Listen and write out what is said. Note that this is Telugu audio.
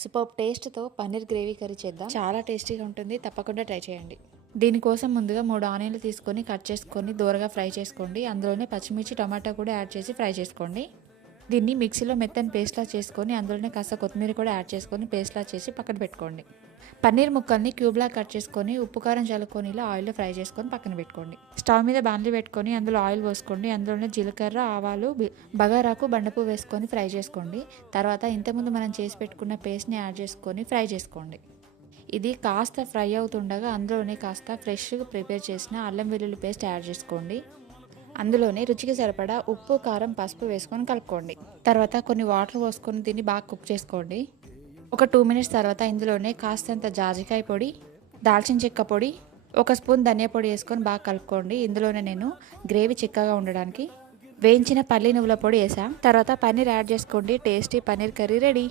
సూపర్ టేస్ట్తో పన్నీర్ గ్రేవీ కర్రీ చేద్దాం. చాలా టేస్టీగా ఉంటుంది, తప్పకుండా ట్రై చేయండి. దీనికోసం ముందుగా 3 ఆనియన్లు తీసుకొని కట్ చేసుకొని దూరగా ఫ్రై చేసుకోండి. అందులోనే పచ్చిమిర్చి, టమాటా కూడా యాడ్ చేసి ఫ్రై చేసుకోండి. దీన్ని మిక్సీలో మెత్తని పేస్ట్లా చేసుకొని అందులోనే కాస్త కొత్తిమీర కూడా యాడ్ చేసుకొని పేస్ట్లా చేసి పక్కన పెట్టుకోండి. పన్నీర్ ముక్కల్ని క్యూబ్లా కట్ చేసుకొని ఉప్పు కారం చల్లుకొని ఇలా ఆయిల్లో ఫ్రై చేసుకొని పక్కన పెట్టుకోండి. స్టవ్ మీద బాండ్లీ పెట్టుకొని అందులో ఆయిల్ పోసుకోండి. అందులోనే జీలకర్ర, ఆవాలు, బగారాకు, బండపు వేసుకొని ఫ్రై చేసుకోండి. తర్వాత ఇంతకుముందు మనం చేసి పెట్టుకున్న పేస్ట్ని యాడ్ చేసుకొని ఫ్రై చేసుకోండి. ఇది కాస్త ఫ్రై అవుతుండగా అందులోనే కాస్త ఫ్రెష్గా ప్రిపేర్ చేసిన అల్లం వెల్లుల్లి పేస్ట్ యాడ్ చేసుకోండి. అందులోనే రుచికి సరిపడా ఉప్పు, కారం, పసుపు వేసుకొని కలుపుకోండి. తర్వాత కొన్ని వాటర్ పోసుకొని దీన్ని బాగా కుక్ చేసుకోండి. ఒక 2 మినిట్స్ తర్వాత ఇందులోనే కాస్తంత జాజికాయ పొడి, దాల్చిన చెక్క పొడి, 1 స్పూన్ ధనియా పొడి వేసుకొని బాగా కలుపుకోండి. ఇందులోనే నేను గ్రేవీ చిక్కగా ఉండడానికి వేయించిన పల్లి నువ్వుల పొడి వేసాం. తర్వాత పన్నీర్ యాడ్ చేసుకోండి. Tasty paneer curry ready.